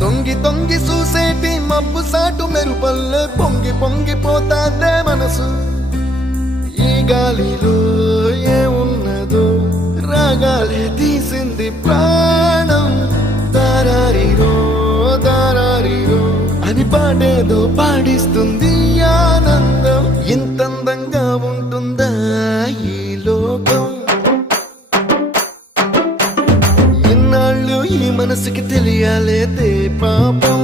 తొంగి తొంగి చూసేటి మబ్బు సాటు మెరుపల్లె పొంగి పొంగిపోతాదే మనసు ఈ గాలిలో ఏమున్నదో రాగాలే తీసింది ప్రాణం దారారిరో దారారిరో అని పాడేదో పాడిస్తుంది ఆనందం ఇంతందంగా ఉంటుందా ఈ లోకం ఇన్నాళ్ళు ఈ మనసుకి తెలియాలేదే పాపం